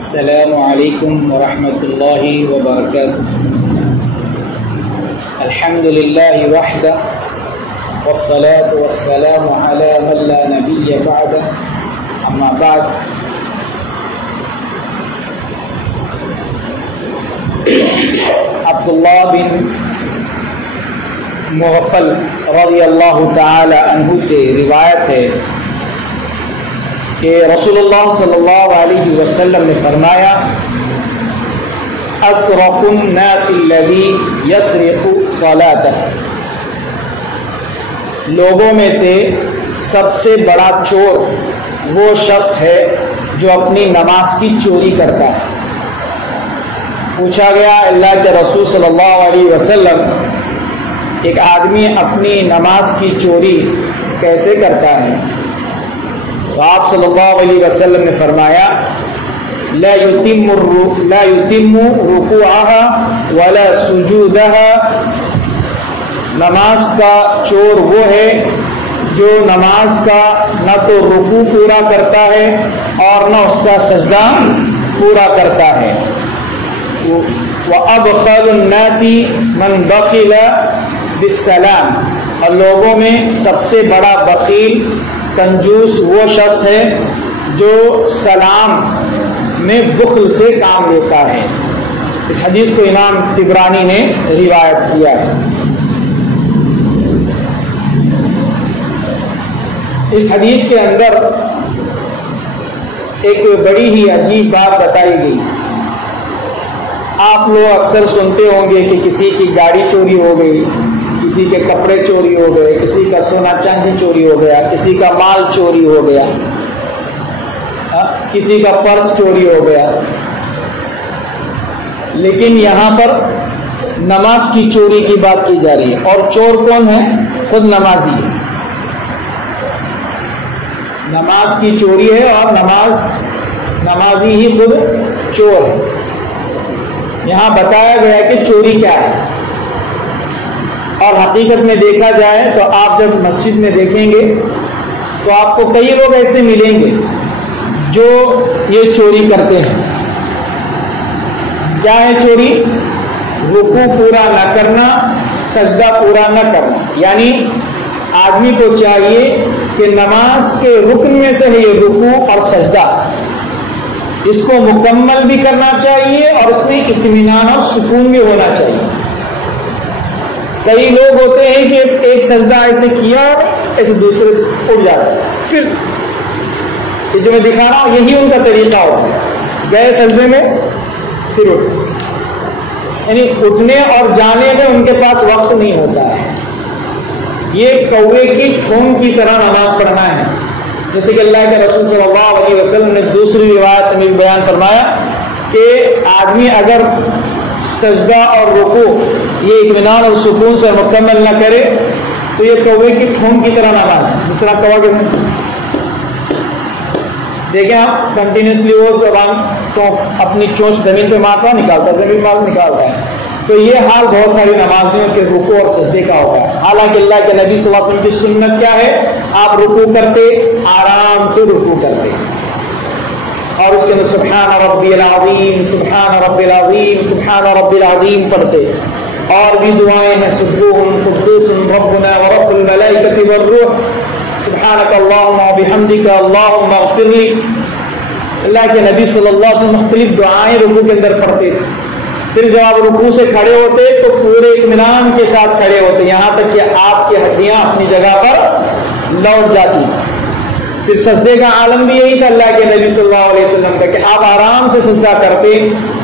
السلام علیکم ورحمۃ اللہ وبرکاتہ۔ الحمد للہ وحدہ والصلاة والسلام علی من لا نبی بعدہ، اما بعد۔ عبداللہ بن مغفل رضی اللہ تعالی عنہ سے روایت ہے کہ رسول اللہ صلی اللہ علیہ وسلم نے فرمایا، اسرق الناس الذی یسرق صلاتہ، لوگوں میں سے سب سے بڑا چور وہ شخص ہے جو اپنی نماز کی چوری کرتا ہے۔ پوچھا گیا اللہ کے رسول صلی اللہ علیہ وسلم، ایک آدمی اپنی نماز کی چوری کیسے کرتا ہے؟ تو آپ صلی اللہ علیہ وسلم نے فرمایا، لا یتم رکوعها ولا سجودها، نماز کا چور وہ ہے جو نماز کا نہ تو رکوع پورا کرتا ہے اور نہ اس کا سجدہ پورا کرتا ہے۔ وَأَبْخَلُ النَّاسِ مَنْ بَخِلَ بِالسَّلَامِ، اور لوگوں میں سب سے بڑا بخیل کنجوس وہ شخص ہے جو سلام میں بخل سے کام لیتا ہے۔ اس حدیث کو امام طبرانی نے روایت کیا ہے۔ اس حدیث کے اندر ایک بڑی ہی عجیب بات بتائی گئی۔ آپ لوگ اکثر سنتے ہوں گے کہ کسی کی گاڑی چوری ہو گئی، کسی کے کپڑے چوری ہو گئے، کسی کا سونا چاندی چوری ہو گیا، کسی کا مال چوری ہو گیا، کسی کا پرس چوری ہو گیا۔ لیکن یہاں پر نماز کی چوری کی بات کی جا رہی ہے، اور چور کون ہے؟ خود نمازی ہے۔ نماز کی چوری ہے اور نمازی ہی خود چور ہے۔ یہاں بتایا گیا ہے کہ چوری کیا ہے، اور حقیقت میں دیکھا جائے تو آپ جب مسجد میں دیکھیں گے تو آپ کو کئی لوگ ایسے ملیں گے جو یہ چوری کرتے ہیں۔ کیا ہے چوری؟ رکوع پورا نہ کرنا، سجدہ پورا نہ کرنا۔ یعنی آدمی کو چاہیے کہ نماز کے رکن میں سے ہے یہ رکوع اور سجدہ، اس کو مکمل بھی کرنا چاہیے اور اس میں اطمینان اور سکون بھی ہونا چاہیے۔ کئی لوگ ہوتے ہیں کہ ایک سجدہ ایسے کیا ایسے دوسرے سے اٹھ جاتا ہے، پھر یہ جو میں دکھا رہا ہوں یہی ان کا طریقہ ہوتا ہے، گئے سجدے میں پھر اٹھ، یعنی اٹھنے اور جانے میں ان کے پاس وقت نہیں ہوتا ہے۔ یہ کوے کی ٹھونگ کی طرح نماز پڑھنا ہے، جیسے کہ اللہ کے رسول صلی اللہ علیہ وسلم نے دوسری روایت میں بیان فرمایا کہ آدمی اگر سجدہ اور رکوع یہ اطمینان اور سکون سے مکمل نہ کرے تو یہ کوے کی ٹھونگ کی طرح نماز ہے۔ جس طرح کوا کے دیکھیں آپ کنٹینیوسلی وہ زبان تو اپنی چونچ زمین پہ مارتا نکالتا ہے، زمین مار نکالتا ہے، تو یہ حال بہت ساری نمازیوں کے رکوع اور سجدے کا ہوگا۔ حالانکہ اللہ کے نبی صلی اللہ علیہ وسلم کی سنت کیا ہے؟ آپ رکوع کرتے آرام سے رکوع کرتے، اور اس کے اندر سبحان ربی العظیم، سبحان ربی العظیم، سبحان ربی العظیم پڑھتے۔ اور بھی دعائیں ہیں، سبوح قدوس ربنا ورب الملائکۃ والروح، سبحانک اللہم وبحمدک اللہم اغفر لی۔ اللہ کے نبی صلی اللہ علیہ وسلم مختلف دعائیں رکوع کے اندر پڑھتے تھے۔ پھر جب آپ رکوع سے کھڑے ہوتے تو پورے اطمینان کے ساتھ کھڑے ہوتے، یہاں تک کہ آپ کی ہڈیاں اپنی جگہ پر لوٹ جاتی۔ پھر سجدے کا عالم بھی یہی تھا اللہ کے نبی صلی اللہ علیہ وسلم کا، کہ آپ آرام سے سجدہ کرتے،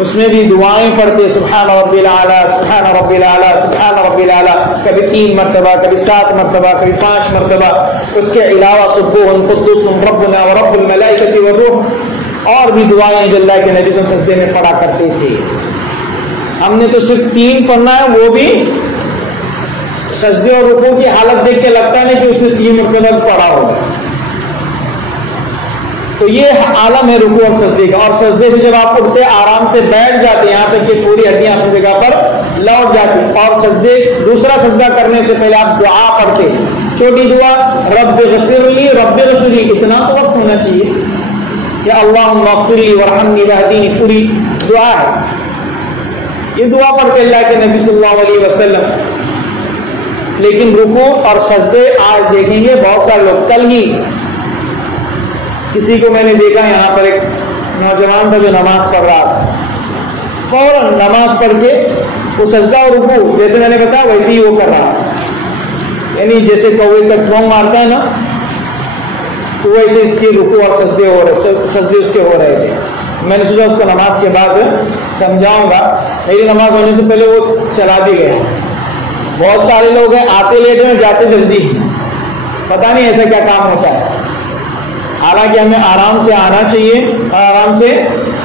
اس میں بھی دعائیں پڑھتے، سبحان ربی الاعلیٰ، سبحان ربی الاعلیٰ، سبحان ربی الاعلیٰ، کبھی 3 مرتبہ، کبھی 7 مرتبہ، کبھی 5 مرتبہ۔ اس کے علاوہ سبوح قدوس ربنا ورب الملائکۃ والروح، اور بھی دعائیں جو اللہ کے نبی صلی اللہ علیہ وسلم سجدے میں پڑھا کرتے تھے۔ ہم نے تو صرف 3 پڑھنا ہے، وہ بھی سجدے اور رکوع کی حالت دیکھ کے لگتا نہیں کہ اس نے 3 مرتبہ پڑھا ہوگا۔ تو یہ عالم ہے رکوع اور سجدے کا، اور سجدے سے جب آپ اٹھتے آرام سے بیٹھ جاتے یہاں تک کہ پوری ہڈیاں اپنی جگہ پر لوٹ جاتی، اور سجدے دوسرا سجدہ کرنے سے پہلے آپ دعا پڑھتے، چھوٹی دعا رب اغفر لی رب اغفر لی، اتنا تو وقت ہونا چاہیے، یا اللہم اغفر لی ورحمنی واہدینی پوری دعا ہے. یہ دعا پڑھتے اللہ کے نبی صلی اللہ علیہ وسلم. لیکن رکوع اور سجدے آج دیکھیں گے بہت سارے لوگ. کل ہی کسی کو میں نے دیکھا یہاں پر ایک نوجوان تھا جو نماز پڑھ رہا تھا, فوراً نماز پڑھ کے وہ سجدہ اور رکوع جیسے میں نے بتایا ویسے ہی وہ کر رہا ہے. یعنی جیسے کوئی کا ٹھونگ مارتا ہے نا, تو ویسے اس کے رکوع اور سجدے اس کے ہو رہے تھے. میں نے سوچا اس کو نماز کے بعد سمجھاؤں گا. میری نماز ہونے سے پہلے وہ چلا بھی گیا. بہت سارے لوگ ہیں آتے لیٹ میں جاتے جلدی, پتہ نہیں ایسا کیا کام ہوتا ہے. حالانکہ ہمیں آرام سے آنا چاہیے اور آرام سے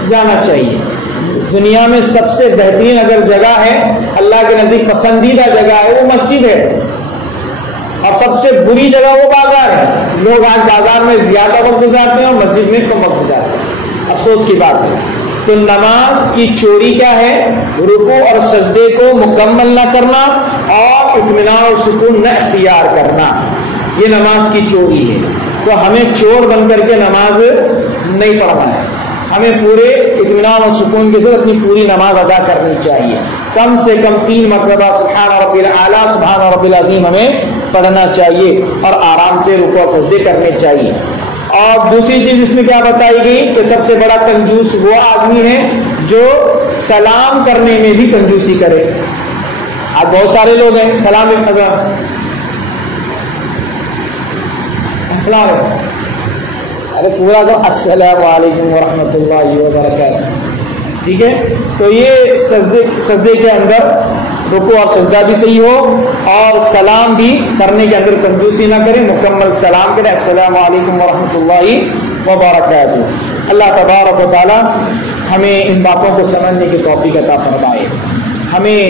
جانا چاہیے. دنیا میں سب سے بہترین اگر جگہ ہے, اللہ کے نزدیک پسندیدہ جگہ ہے, وہ مسجد ہے. اور سب سے بری جگہ وہ بازار ہے. لوگ آج بازار میں زیادہ وقت گزارتے ہیں اور مسجد میں کم وقت گزارتے ہیں. افسوس کی بات ہے. تو نماز کی چوری کیا ہے؟ رکوع اور سجدے کو مکمل نہ کرنا اور اطمینان اور سکون نہ اختیار کرنا, یہ نماز کی چوری ہے. تو ہمیں چور بن کر کے نماز نہیں پڑھنا ہے. ہمیں پورے اطمینان اور سکون کے ساتھ اپنی پوری نماز ادا کرنی چاہیے. کم سے کم 3 مرتبہ سبحان ربی الاعلیٰ سبحان ربی العظیم ہمیں پڑھنا چاہیے اور آرام سے رکوع اور سجدے کرنے چاہیے. اور دوسری چیز اس میں کیا بتائی گئی کہ سب سے بڑا کنجوس وہ آدمی ہے جو سلام کرنے میں بھی کنجوسی کرے. آج بہت سارے لوگ ہیں سلام ارے پورا تو السلام علیکم ورحمۃ اللہ وبرکاتہ. ٹھیک ہے, تو یہ سجدے کے اندر رکوع اور سجدہ بھی صحیح ہو اور سلام بھی کرنے کے اندر کنجوسی نہ کرے, مکمل سلام کرے السلام علیکم ورحمۃ اللہ وبرکاتہ. اللہ تبارک و تعالی ہمیں ان باتوں کو سمجھنے کی توفیق عطا فرمائے. ہمیں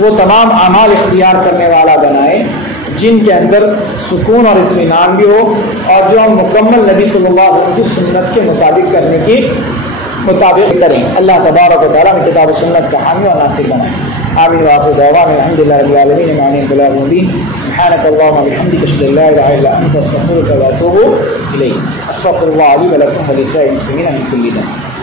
وہ تمام اعمال اختیار کرنے والا بنائے جن کے اندر سکون اور اطمینان بھی ہو اور جو ہم مکمل نبی صلی اللہ علیہ وسلم کی سنت کے مطابق کرنے کی مطابق کریں. اللہ تبارک و تعالیٰ میں کتاب و سنت کا حامی و ناصر بنائے. آمین وآخر دعوانا الحمد للہ رب العالمین. آمین بلاغ مبین. سبحانک اللہم وبحمدک اشہد ان لا الہ الا انت استغفرک واتوب الیک. استغفر اللہ لی ولکم ولسائر المسلمین من کل ذنب.